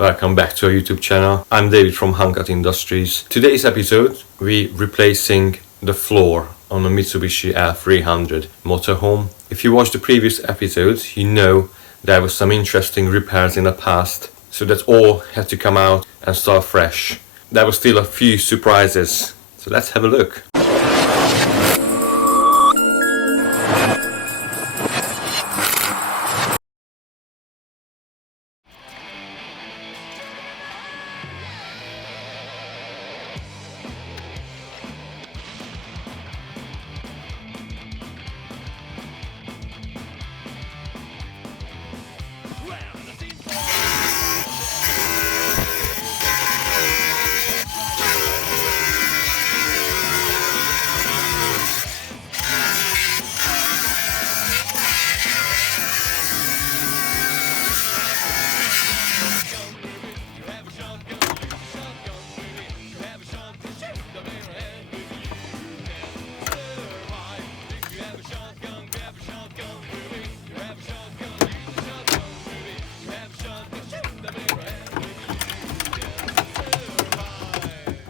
welcome back to our YouTube channel. I'm David from Hankat Industries. Today's episode, we're replacing the floor on a Mitsubishi L300 motorhome. If you watched the previous episodes, you know there was some interesting repairs in the past, so that all had to come out and start fresh. There were still a few surprises, so let's have a look.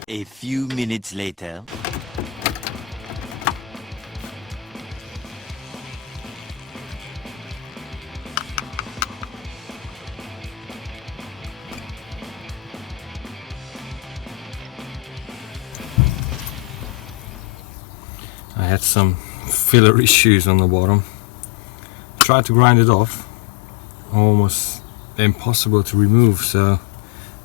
A few minutes later. I had some filler issues on the bottom. Tried to grind it off, almost impossible to remove, so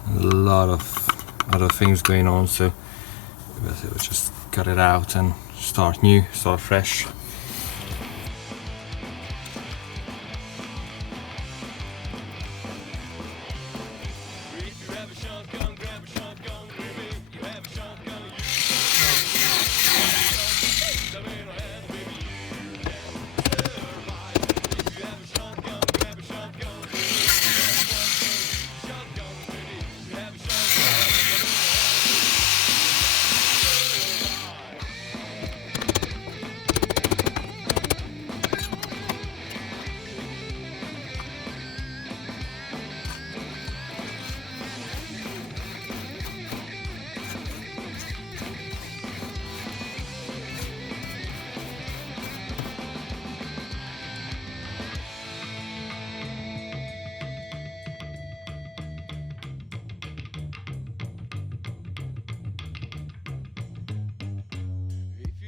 a lot of other things going on, so I guess we'll just cut it out and start new, start fresh.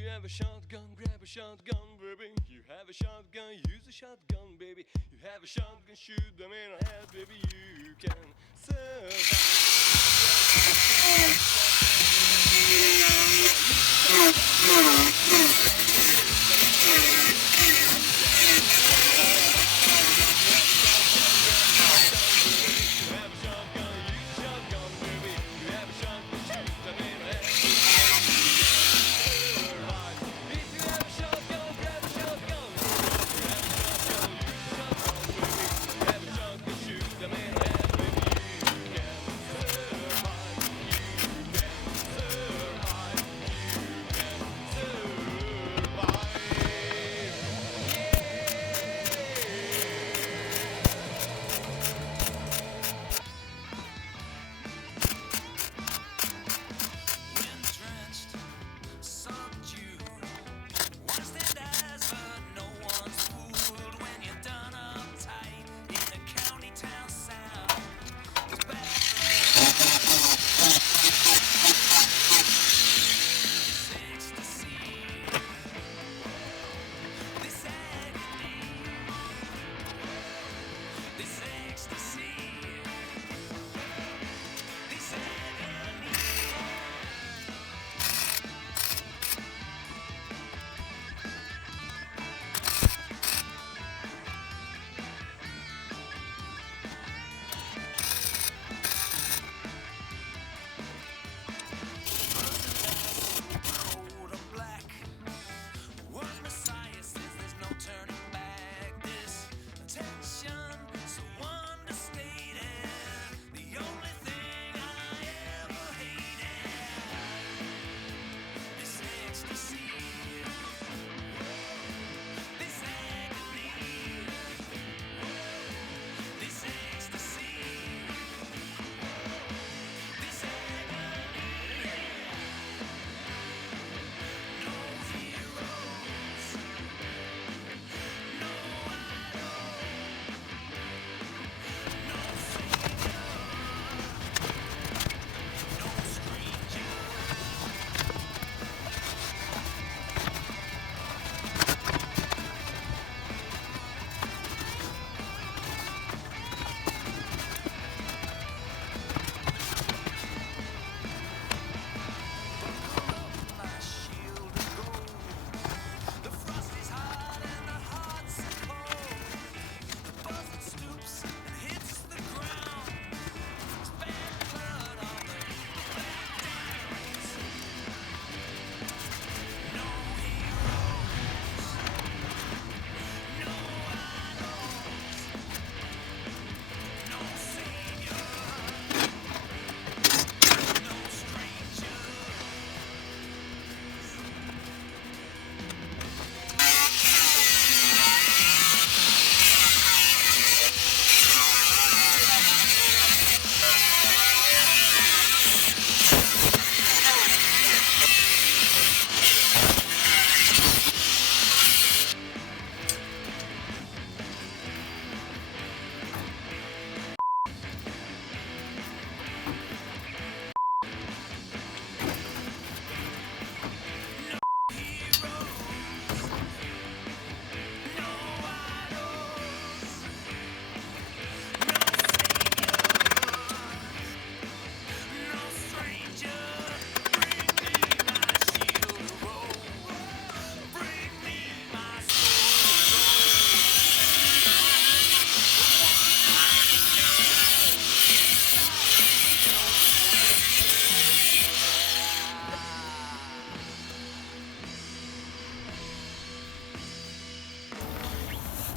Have a shotgun, grab a shotgun, baby. You have a shotgun, use a shotgun, baby. You have a shotgun, shoot them in the head, baby. You can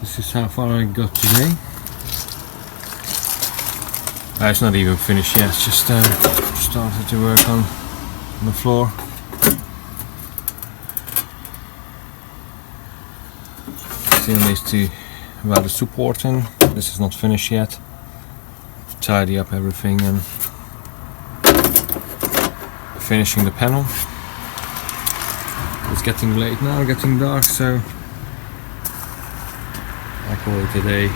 This is how far I got today. It's not even finished yet, it's just started to work on the floor. Still needs to have the supporting. This is not finished yet. Tidy up everything and finishing the panel. It's getting late now, getting dark, so I call it a day.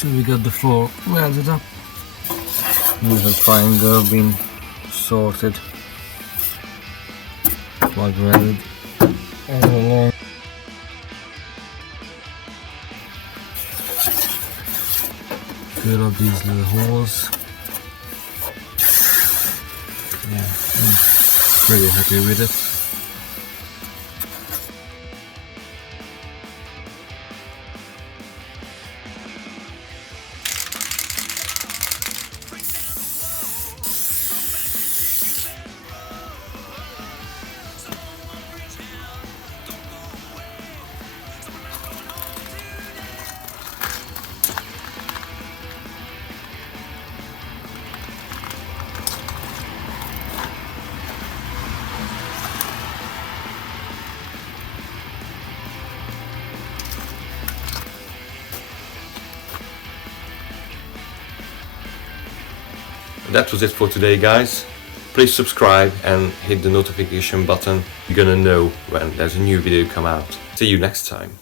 So we got the floor welded up. Here's a triangle being sorted. Plug welded all along. Fill up these little holes. Yeah, I'm pretty happy with it. That was it for today, guys. Please subscribe and hit the notification button. You're gonna know when there's a new video come out. See you next time.